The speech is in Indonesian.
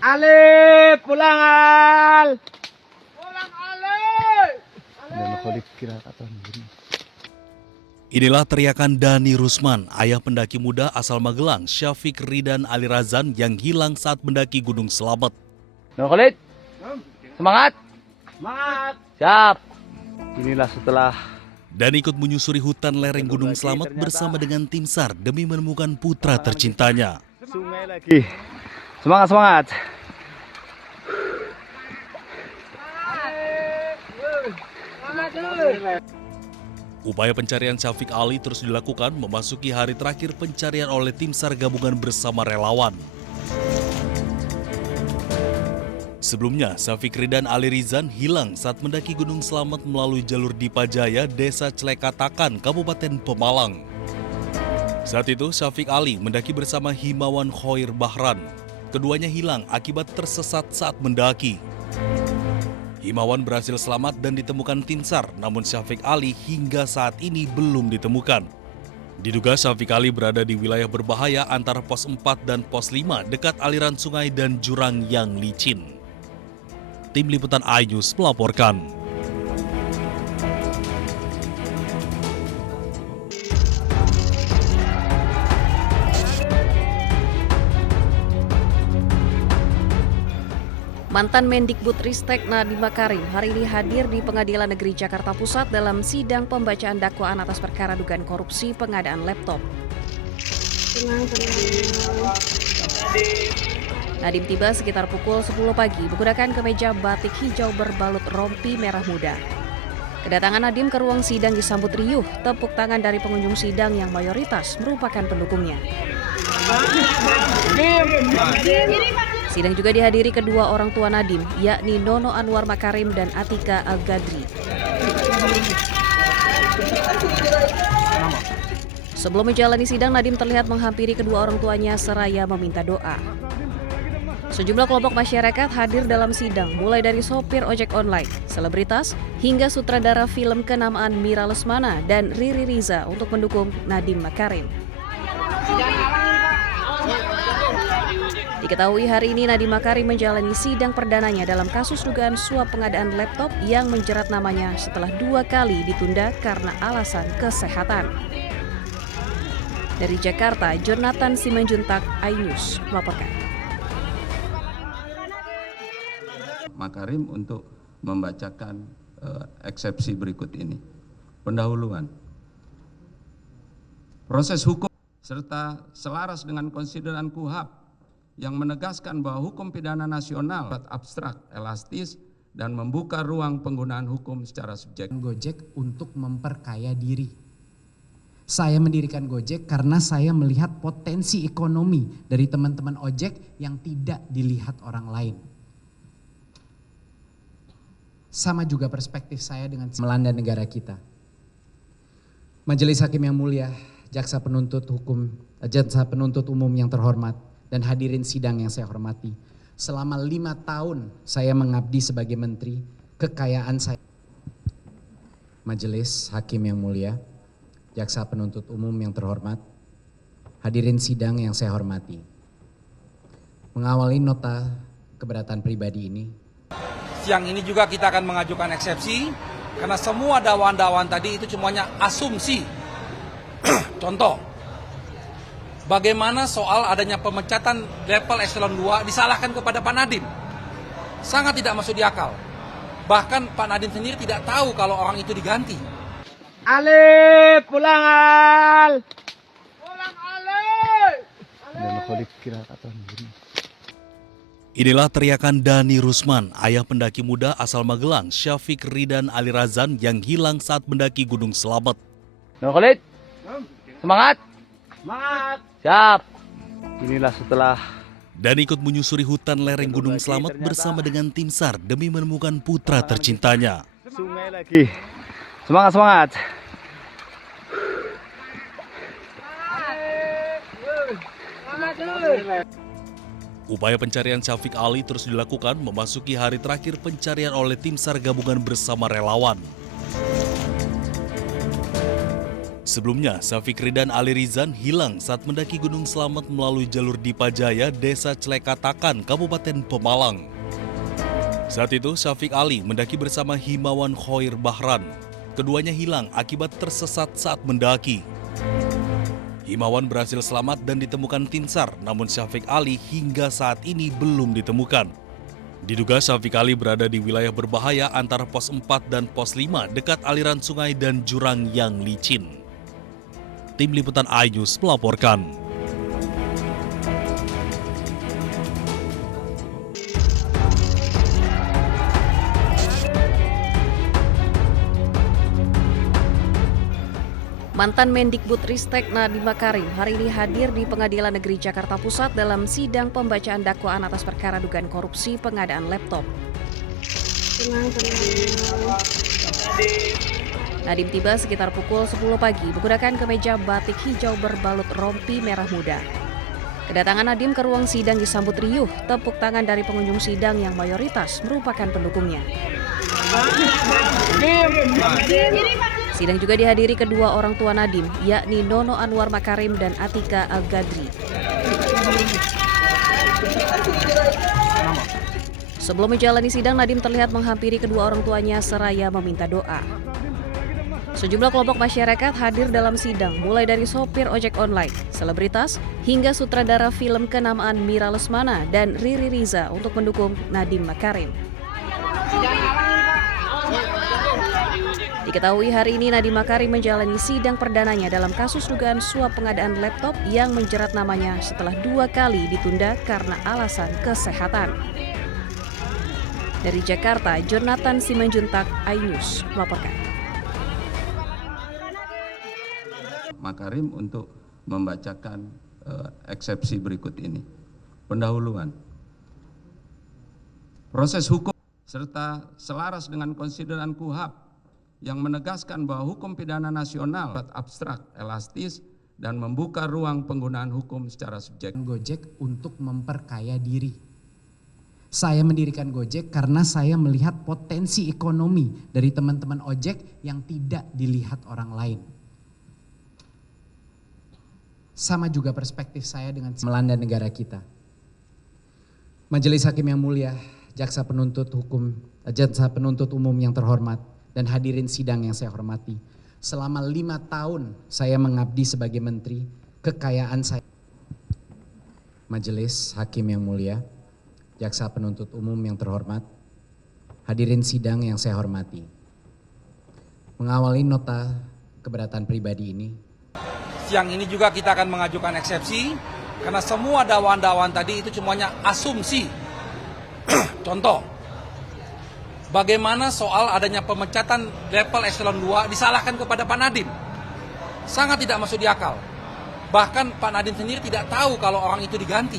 Ale, pulang Al. Pulang Ale. Inilah teriakan Dani Rusman, ayah pendaki muda asal Magelang, Syafiq Ridan Ali Razan yang hilang saat mendaki Gunung Slamet. Khalid, semangat. Semangat. Siap. Inilah setelah Dan ikut menyusuri hutan lereng Gunung Slamet bersama dengan tim SAR demi menemukan putra tercintanya. sungai lagi. Semangat, semangat. Upaya pencarian Syafiq Ali terus dilakukan memasuki hari terakhir pencarian oleh tim SAR gabungan bersama relawan. Sebelumnya, Syafiq Ridan Ali Rizan hilang saat mendaki Gunung Slamet melalui jalur Dipajaya, Desa Celekatakan, Kabupaten Pemalang. Saat itu, Syafiq Ali mendaki bersama Himawan Khoir Bahran. Keduanya hilang akibat tersesat saat mendaki. Himawan berhasil selamat dan ditemukan tim SAR, namun Syafiq Ali hingga saat ini belum ditemukan. Diduga Syafiq Ali berada di wilayah berbahaya antara pos 4 dan pos 5 dekat aliran sungai dan jurang yang licin. Tim Liputan iNews melaporkan. Mantan Mendikbudristek Nadiem Makarim hari ini hadir di Pengadilan Negeri Jakarta Pusat dalam sidang pembacaan dakwaan atas perkara dugaan korupsi pengadaan laptop. Nadiem tiba sekitar pukul 10 pagi menggunakan kemeja batik hijau berbalut rompi merah muda. Kedatangan Nadiem ke ruang sidang disambut riuh, tepuk tangan dari pengunjung sidang yang mayoritas merupakan pendukungnya. Sidang juga dihadiri kedua orang tua Nadiem, yakni Nono Anwar Makarim dan Atika Al-Gadri. Sebelum menjalani sidang, Nadiem terlihat menghampiri kedua orang tuanya seraya meminta doa. Sejumlah kelompok masyarakat hadir dalam sidang, mulai dari sopir ojek online, selebritas, hingga sutradara film kenamaan Mira Lesmana dan Riri Riza untuk mendukung Nadiem Makarim. Diketahui hari ini Nadiem Makarim menjalani sidang perdananya dalam kasus dugaan suap pengadaan laptop yang menjerat namanya setelah 2 kali ditunda karena alasan kesehatan. Dari Jakarta, Jonathan Simanjuntak, iNews melaporkan. Makarim untuk membacakan eksepsi berikut ini. Pendahuluan. Proses hukum serta selaras dengan konsideran KUHP yang menegaskan bahwa hukum pidana nasional abstrak, elastis, dan membuka ruang penggunaan hukum secara subjektif. Gojek untuk memperkaya diri. Saya mendirikan Gojek karena saya melihat potensi ekonomi dari teman-teman ojek yang tidak dilihat orang lain. Sama juga perspektif saya dengan melanda negara kita. Majelis Hakim yang mulia, jaksa penuntut umum yang terhormat, dan hadirin sidang yang saya hormati. Selama 5 tahun saya mengabdi sebagai menteri, kekayaan saya. Majelis Hakim yang mulia, jaksa penuntut umum yang terhormat, hadirin sidang yang saya hormati. Mengawali nota keberatan pribadi ini. Siang ini juga kita akan mengajukan eksepsi, karena semua dakwaan-dakwaan tadi itu semuanya asumsi. Contoh, bagaimana soal adanya pemecatan level eselon 2 disalahkan kepada Pak Nadiem? Sangat tidak masuk di akal. Bahkan Pak Nadiem sendiri tidak tahu kalau orang itu diganti. Ale, pulang Al. Pulang Ale. Inilah teriakan Dani Rusman, ayah pendaki muda asal Magelang, Syafiq Ridan Ali Razan yang hilang saat mendaki Gunung Slamet. Khalid, semangat. Semangat. Siap. Inilah setelah Dan ikut menyusuri hutan lereng Gunung Slamet bersama dengan tim SAR demi menemukan putra tercintanya. sungai lagi. Semangat, semangat. Upaya pencarian Syafiq Ali terus dilakukan memasuki hari terakhir pencarian oleh tim SAR gabungan bersama relawan. Sebelumnya, Syafikri dan Ali Rizan hilang saat mendaki Gunung Slamet melalui jalur Dipajaya, Desa Clekatakan, Kabupaten Pemalang. Saat itu, Syafiq Ali mendaki bersama Himawan Khoir Bahran. Keduanya hilang akibat tersesat saat mendaki. Himawan berhasil selamat dan ditemukan tim SAR, namun Syafiq Ali hingga saat ini belum ditemukan. Diduga Syafiq Ali berada di wilayah berbahaya antara pos 4 dan pos 5 dekat aliran sungai dan jurang yang licin. Tim Liputan iNews melaporkan. Mantan Mendikbudristek Nadiem Makarim hari ini hadir di Pengadilan Negeri Jakarta Pusat dalam sidang pembacaan dakwaan atas perkara dugaan korupsi pengadaan laptop. Nadiem tiba sekitar pukul 10 pagi menggunakan kemeja batik hijau berbalut rompi merah muda. Kedatangan Nadiem ke ruang sidang disambut riuh tepuk tangan dari pengunjung sidang yang mayoritas merupakan pendukungnya. Sidang juga dihadiri kedua orang tua Nadiem, yakni Nono Anwar Makarim dan Atika Al-Gadri. Sebelum menjalani sidang, Nadiem terlihat menghampiri kedua orang tuanya seraya meminta doa. Sejumlah kelompok masyarakat hadir dalam sidang, mulai dari sopir ojek online, selebritas, hingga sutradara film kenamaan Mira Lesmana dan Riri Riza untuk mendukung Nadiem Makarim. Diketahui hari ini Nadiem Makarim menjalani sidang perdananya dalam kasus dugaan suap pengadaan laptop yang menjerat namanya setelah 2 kali ditunda karena alasan kesehatan. Dari Jakarta, Jonathan Simanjuntak, iNews melaporkan. Makarim untuk membacakan eksepsi berikut ini. Pendahuluan. Proses hukum serta selaras dengan konsideran KUHAP yang menegaskan bahwa hukum pidana nasional abstrak, elastis, dan membuka ruang penggunaan hukum secara subjektif. Gojek untuk memperkaya diri. Saya mendirikan Gojek karena saya melihat potensi ekonomi dari teman-teman ojek yang tidak dilihat orang lain. Sama juga perspektif saya dengan melanda negara kita. Majelis Hakim yang mulia, jaksa penuntut umum yang terhormat, dan hadirin sidang yang saya hormati. Selama 5 tahun saya mengabdi sebagai menteri, kekayaan saya. Majelis Hakim yang mulia, jaksa penuntut umum yang terhormat, hadirin sidang yang saya hormati. Mengawali nota keberatan pribadi ini. Siang ini juga kita akan mengajukan eksepsi, karena semua dakwaan-dakwaan tadi itu semuanya asumsi. Contoh, bagaimana soal adanya pemecatan level eselon 2 disalahkan kepada Pak Nadiem? Sangat tidak masuk di akal. Bahkan Pak Nadiem sendiri tidak tahu kalau orang itu diganti.